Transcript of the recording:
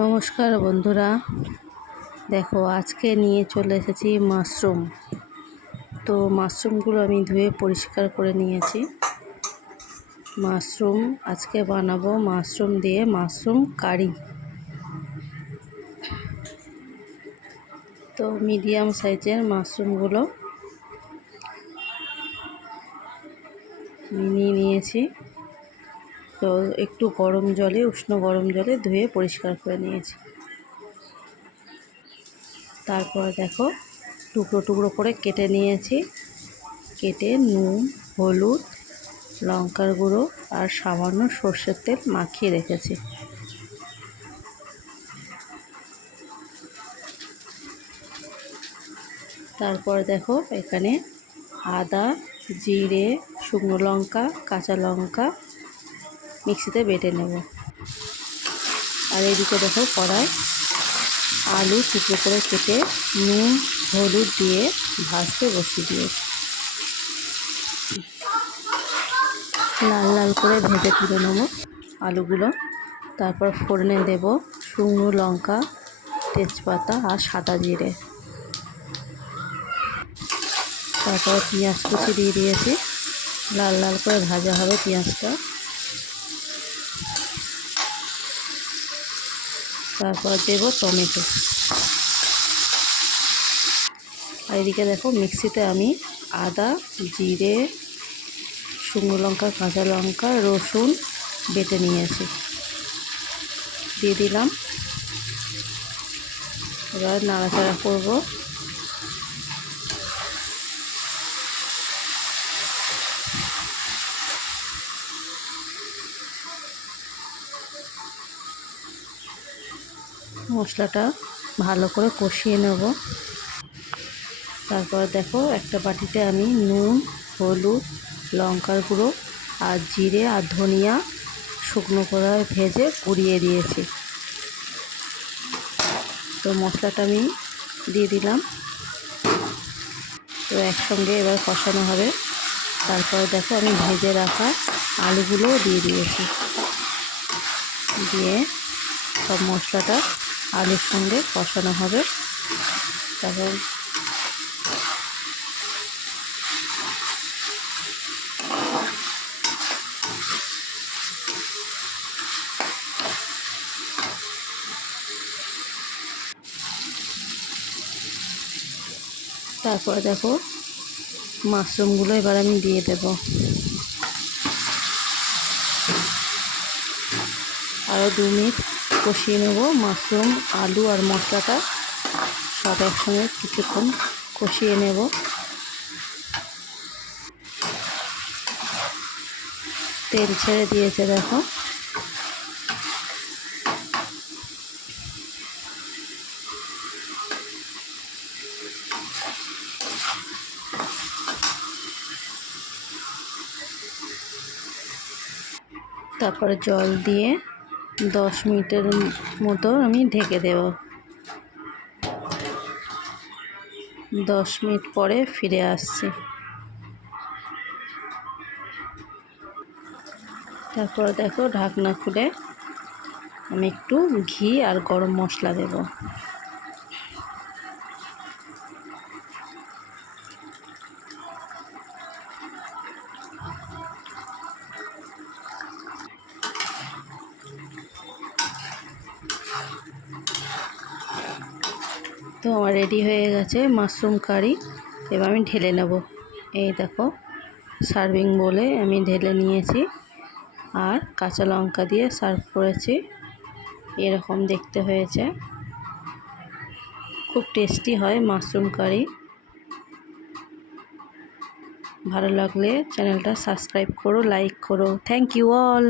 নমস্কার বন্ধুরা, দেখো আজকে নিয়ে চলে এসেছি মাশরুম। তো মাশরুমগুলো আমি ধুয়ে পরিষ্কার করে নিয়েছি। মাশরুম আজকে বানাবো মাশরুম দিয়ে মাশরুম কারি। তো মিডিয়াম সাইজের মাশরুমগুলো নিয়ে নিয়েছি। তো একটু উষ্ণ গরম জলে ধুয়ে পরিষ্কার করে নিয়েছি। তারপর দেখো টুকরো টুকরো করে কেটে নিয়েছি। কেটে নুন, হলুদ, লঙ্কার গুঁড়ো আর সামান্য সর্ষের তেল মাখিয়ে রেখেছি। তারপর দেখো এখানে আদা, জিরে, শুকনো লঙ্কা, কাঁচা লঙ্কা মিক্সিতে বেটে নেব। আর এদিকে দেখো কড়াই আলু টুকরো করে কেটে নুন হলুদ দিয়ে ভাজতে বসিয়ে দিয়েছি। লাল লাল করে ভেজে তুলে নেব আলুগুলো। তারপর ফোড়নে দেব শুকনো লঙ্কা, তেজপাতা আর সাদা জিরে। তারপর পেঁয়াজ কুচি দিয়ে দিয়েছি। লাল লাল করে ভাজা হবে পেঁয়াজটা। তারপর দেব টমেটো। আর এদিকে দেখো মিক্সিতে আমি আদা, জিরে, শুকনো লঙ্কা, কাঁচা লঙ্কা, রসুন বেটে নিয়েছি, দিয়ে দিলাম। এবার নাড়াচাড়া করব। মশলাটা ভালো করে কষিয়ে নেব। তারপর দেখো একটা বাটিতে আমি নুন, হলুদ, লঙ্কার গুঁড়ো আর জিরে আর ধনিয়া শুকনো করে ভেজে গুঁড়িয়ে দিয়েছি। তো মশলাটা আমি দিয়ে দিলাম। তো একসঙ্গে এবার কষানো হবে। তারপর দেখো আমি ভেজে রাখা আলুগুলোও দিয়ে দিয়েছি। দিয়ে সব মশলাটা আলুর সঙ্গে কষানো হবে। তারপর দেখো মাশরুমগুলো এবার আমি দিয়ে দেব। আরও 2 মিনিট কষিয়ে নেব। মাশরুম, আলু আর মশলাটা সব একসঙ্গে কিছুক্ষণ কষিয়ে নেব। তেল ছেড়ে দিয়েছে দেখো। তারপরে জল দিয়ে 10 মিনিটের মতো আমি ঢেকে দেব। 10 মিনিট পরে ফিরে আসছি। তারপর দেখো ঢাকনা খুলে আমি একটু ঘি আর গরম মশলা দেব। তো আমার রেডি হয়ে গেছে মাশরুম কারি। এবার আমি ঢেলে নেব। এই দেখো সার্ভিং বলে আমি ঢেলে নিয়েছি আর কাঁচা লঙ্কা দিয়ে সার্ভ করেছি। এরকম দেখতে হয়েছে। খুব টেস্টি হয় মাশরুম কারি। ভালো লাগলে চ্যানেলটা সাবস্ক্রাইব করো, লাইক করো। Thank you all.